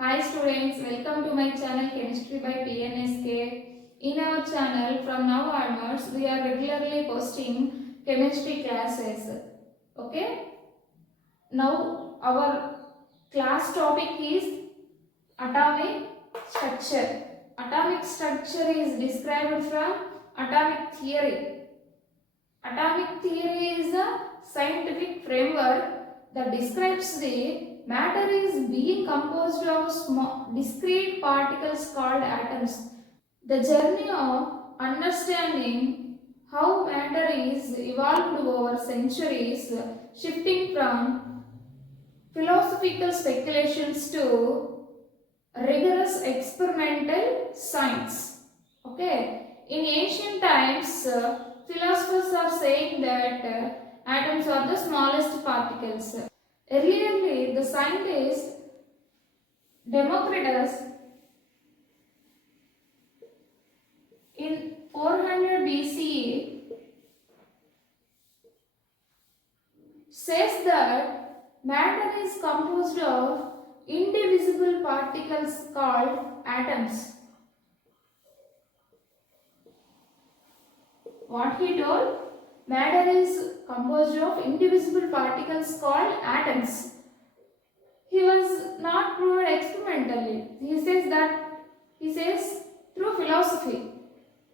Hi students, welcome to my channel Chemistry by PNSK. In our channel, from now onwards, we are regularly posting chemistry classes. Okay? Now, our class topic is atomic structure. Atomic structure is described from atomic theory. Atomic theory is a scientific framework that describes the matter is being composed of small discrete particles called atoms. The journey of understanding how matter is evolved over centuries, shifting from philosophical speculations to rigorous experimental science. Okay, in ancient times, philosophers are saying that atoms are the smallest particles. Earlier, the scientist Democritus in 400 BCE says that matter is composed of indivisible particles called atoms. What he told? Matter is composed of indivisible particles called atoms. He was not proved experimentally. He says through philosophy.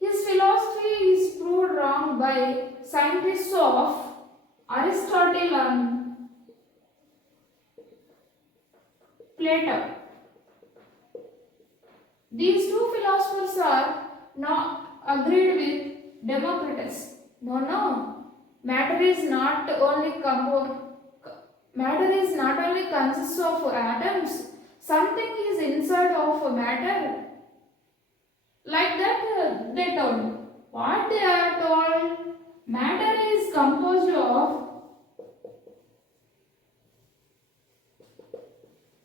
His philosophy is proved wrong by scientists of Aristotle and Plato. These two philosophers are not agreed with Democritus. No. Matter is not only consists of atoms. Something is inside of matter. Like that, they told. What they are told? Matter is composed of.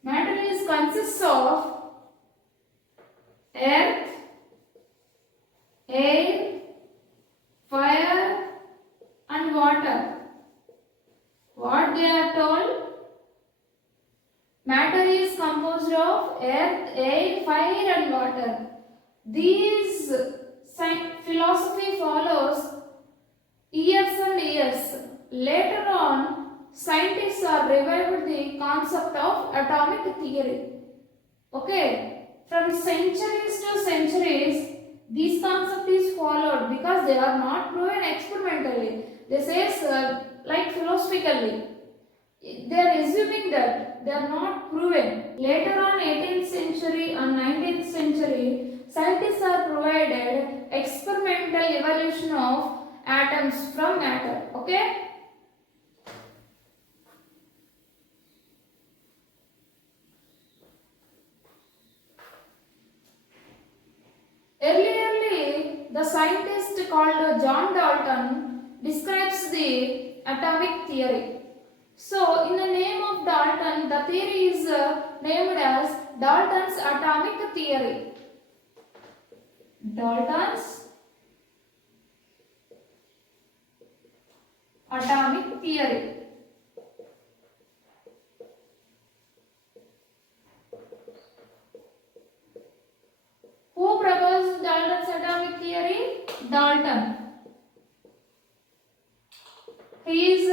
Matter is consists of earth, air, fire, and water. What they are told? Matter is composed of earth, air, fire, and water. These philosophy follows years and years. Later on, scientists are revived the concept of atomic theory. Okay, from centuries to centuries, this concept is followed because they are not proven experimentally. They say like philosophically. They are assuming that they are not proven. Later on, 18th century and 19th century, scientists are provided experimental evolution of atoms from matter. Okay? Earlier, the scientist called John Dalton describes the atomic theory. So, in the name of Dalton, the theory is named as Dalton's atomic theory. Dalton's atomic theory. Who proposed Dalton's atomic theory? Dalton. He is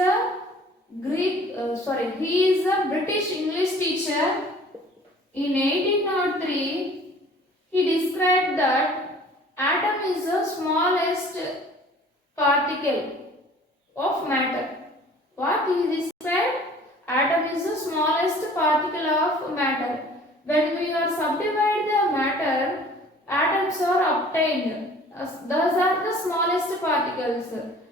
a British English teacher. In 1803, he described that atom is the smallest particle of matter. What he described? Atom is the smallest particle of matter. When we are subdivide the matter, atoms are obtained. Those are the smallest particles.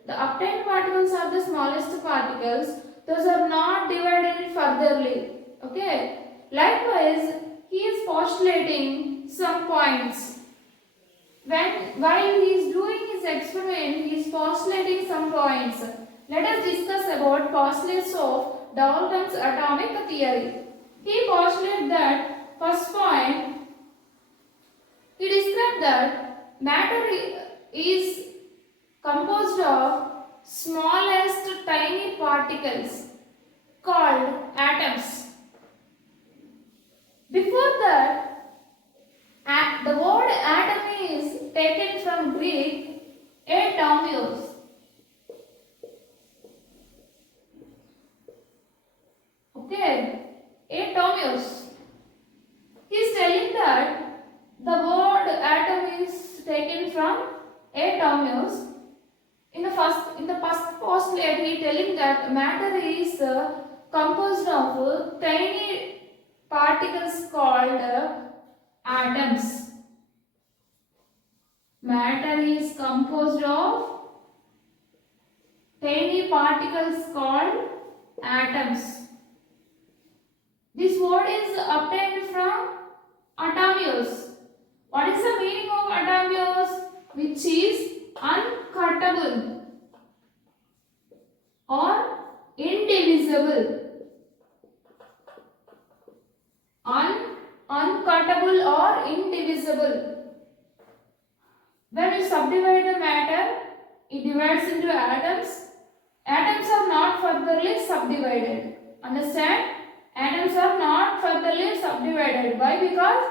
The obtained particles are the smallest particles. Those are not divided furtherly. Okay. Likewise, he is postulating some points. While he is doing his experiment, he is postulating some points. Let us discuss about postulates of Dalton's atomic theory. He postulated that first point. He described that matter is composed of smallest tiny particles called atoms. Before that matter is composed of tiny particles called atoms. Matter is composed of tiny particles called atoms. This word is obtained from atomios. What is the meaning of atomios? Which is uncuttable or indivisible. Uncuttable or indivisible. When you subdivide the matter, it divides into atoms. Atoms are not furtherly subdivided. Understand? Atoms are not furtherly subdivided. Why? Because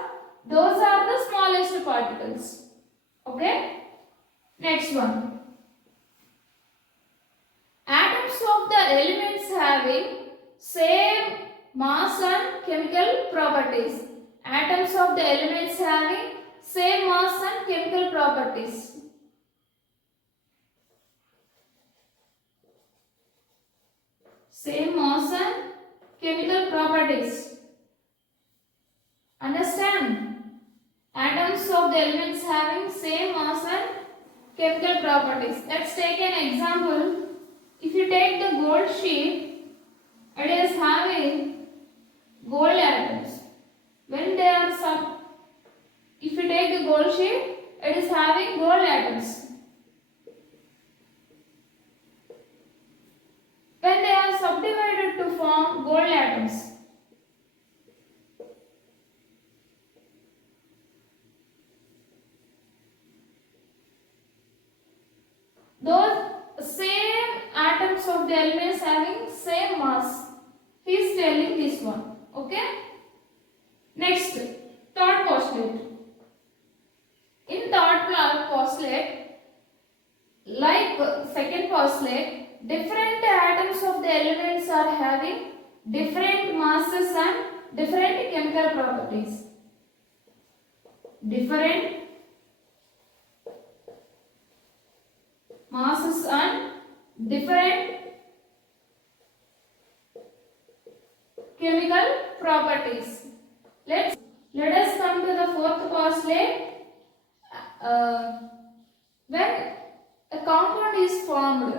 those are the smallest particles. Okay? Next one. Atoms of the elements having same mass and chemical properties. Atoms of the elements having same mass and chemical properties. Same mass and chemical properties. Understand? Atoms of the elements having same mass and chemical properties. Let's take an example. If you take the gold sheet, it is having gold atoms. When they are if you take the gold sheet, it is having gold atoms. When they are subdivided to form gold atoms, those same atoms of the elements having same mass. He is telling this one. Okay? Next, third postulate. In third postulate, like second postulate, different atoms of the elements are having different masses and different chemical properties. Different masses and different chemical properties. Let us come to the fourth postulate. When a compound is formed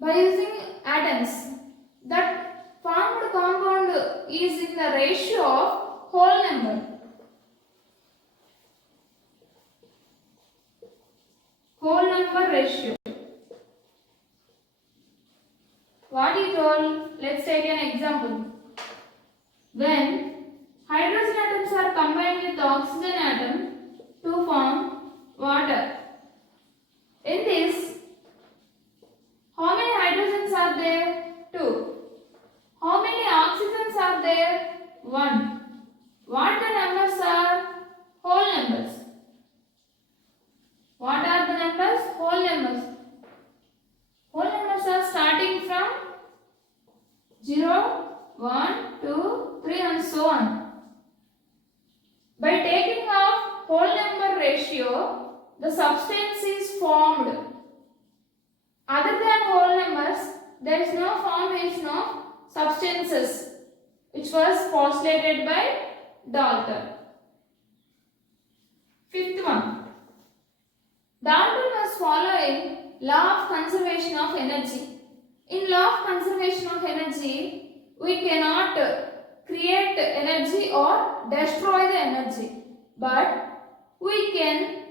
by using atoms, that formed compound is in the ratio of whole number. Whole number ratio. What he told? Let's take an example. When hydrogen atoms are combined with the oxygen atom to form water. In this, how many hydrogens are there? 2. How many oxygens are there? 1. What the numbers are? Whole numbers. What are the numbers? Whole numbers. Whole numbers are starting from 0, 1, 2, 3 and so on. By taking off whole number ratio, the substance is formed. Other than whole numbers, there is no formation of substances, which was postulated by Dalton. Fifth one. Dalton was following law of conservation of energy. In law of conservation of energy, we cannot create energy or destroy the energy, but we can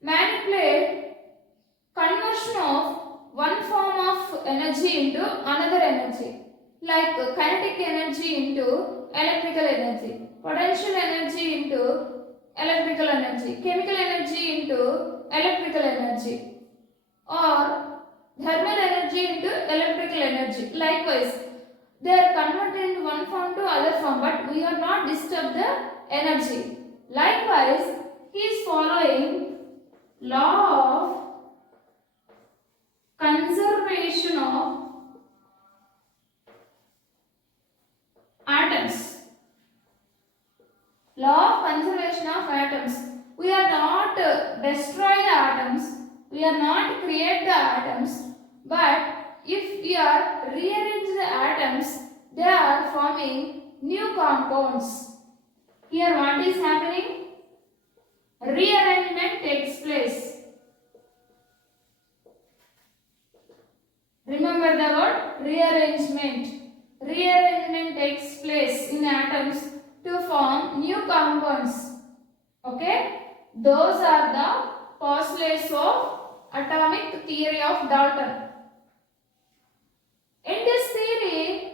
manipulate conversion of one form of energy into another energy, like kinetic energy into electrical energy, potential energy into electrical energy, chemical energy into electrical energy, or thermal energy into electrical energy. Likewise, they are converted into one form to other form, but we are not disturb the energy. Likewise, he is following law of conservation of atoms. Law of conservation of atoms. We are not destroy the atoms. We are not create the atoms, but if we are rearrange the atoms, they are forming new compounds. Here what is happening? Rearrangement takes place. Remember the word rearrangement. Rearrangement takes place in atoms to form new compounds. Okay? Those are the postulates of atomic theory of Dalton. In this theory,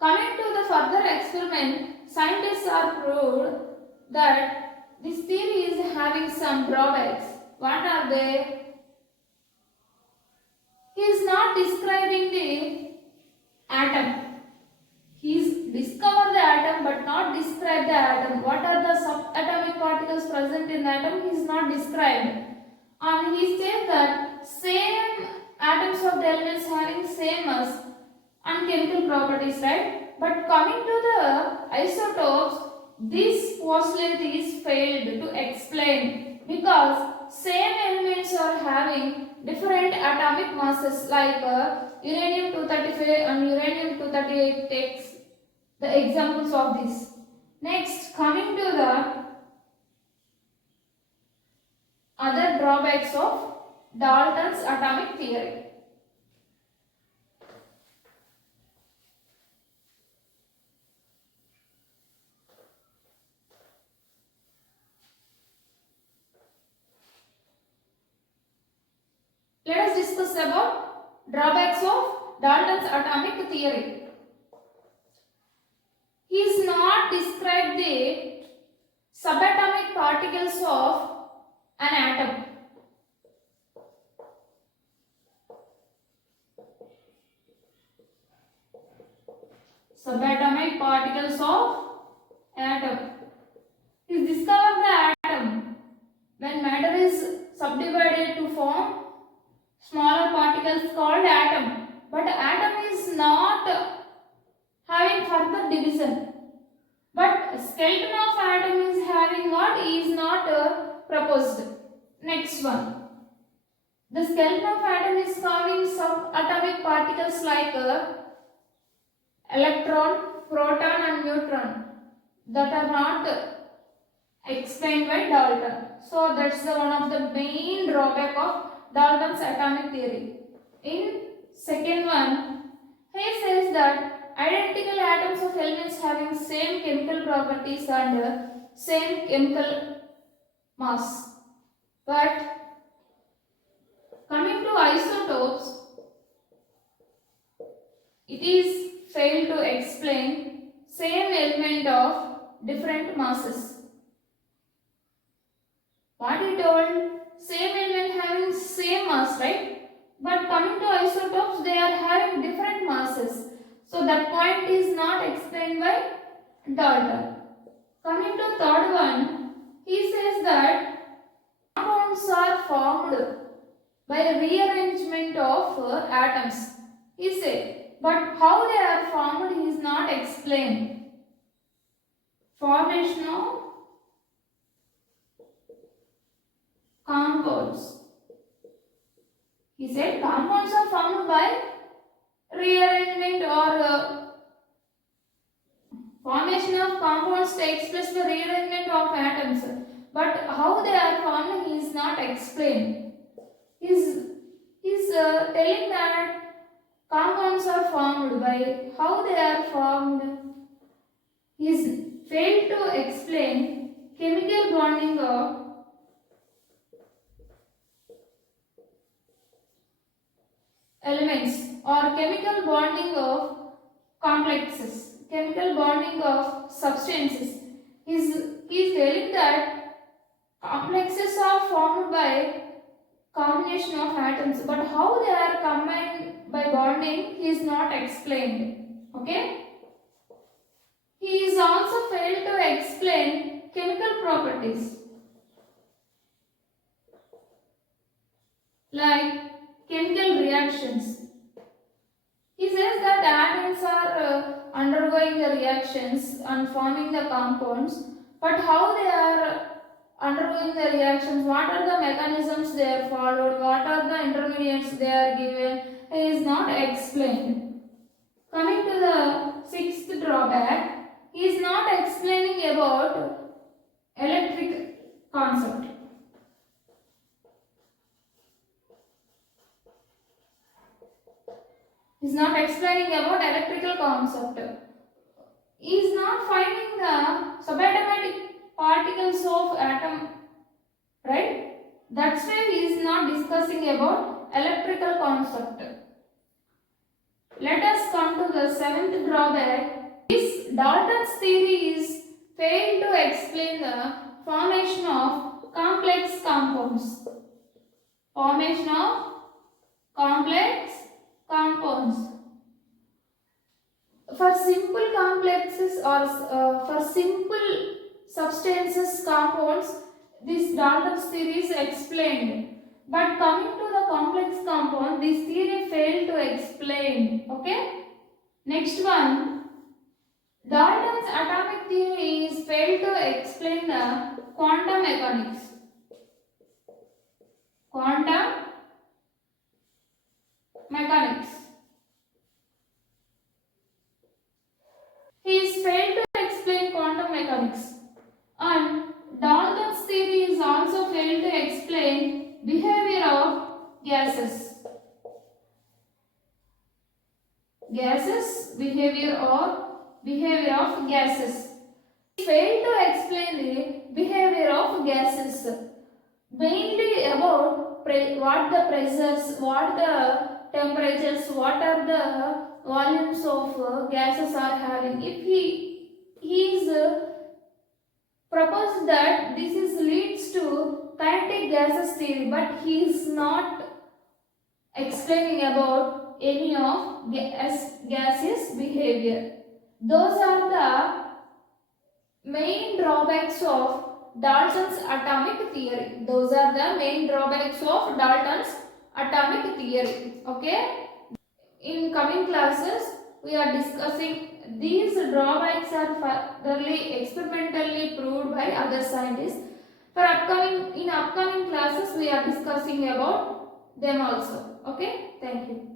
coming to the further experiment, scientists are proved that this theory is having some drawbacks. What are they? He is not describing the atom. He is discovered the atom but not described the atom. What are the subatomic particles present in the atom? He is not described. And he says that same atoms of the elements having same mass and chemical properties, right? But coming to the isotopes, this postulate is failed to explain because same elements are having different atomic masses like uranium-235 and uranium-238 takes the examples of this. Next, coming to the other drawbacks of Dalton's atomic theory. Let us discuss about drawbacks of Dalton's atomic theory. He is not described the subatomic particles of an atom. Subatomic particles of atom. He discovered the atom when matter is subdivided to form smaller particles called atom. But atom is not having further division. But skeleton of atom is having what is not proposed. Next one. The skeleton of atom is having subatomic particles like electron, proton and neutron that are not explained by Dalton. So that's the one of the main drawback of Dalton's atomic theory. In second one, he says that identical atoms of elements having same chemical properties and same chemical mass. But coming to isotopes, it is failed to explain same element of different masses. What he told? Same element having same mass, right? But coming to isotopes, they are having different masses. So that point is not explained by Dalton. Coming to third one, he says that compounds are formed by rearrangement of atoms. He said, but how they are formed is not explained. Formation of compounds. He said compounds are formed by rearrangement or formation of compounds takes place by rearrangement of atoms. But how they are formed he is not explained. He is telling that compounds are formed by how they are formed. He is failed to explain chemical bonding of elements or chemical bonding of complexes, chemical bonding of substances. He is telling that complexes are formed by combination of atoms, but how they are combined by bonding is not explained. Okay? He is also failed to explain chemical properties like chemical reactions. He says that atoms are undergoing the reactions and forming the compounds, but how they are undergoing the reactions, what are the mechanisms they are followed, what are the intermediates they are given, is not explained. Coming to the sixth drawback, he is not explaining about electric concept. He is not explaining about electrical concept. He is not finding the subatomic particles of atom, right? That's why he is not discussing about electrical concept. Let us come to the seventh drawback. This Dalton's theory is failed to explain the formation of complex compounds. Formation of complex compounds. For simple complexes or for simple substances compounds, this Dalton's theory is explained. But coming to the complex compound, this theory failed to explain. Okay? Next one, Dalton's atomic theory is failed to explain the quantum mechanics. Quantum mechanics. He is failed to explain quantum mechanics. And Dalton's theory is also failed to explain behavior of gases. Gases, behavior of gases. He failed to explain the behavior of gases. Mainly about what the pressures, what the temperatures, what are the volumes of gases are having. If he is proposed that this is leads to kinetic gases theory, but he is not explaining about any of gaseous behavior. Those are the main drawbacks of Dalton's atomic theory. Those are the main drawbacks of Dalton's atomic theory. Okay? In coming classes, we are discussing these drawbacks are furtherly experimentally proved by other scientists. In upcoming classes, we are discussing about them also. Okay? Thank you.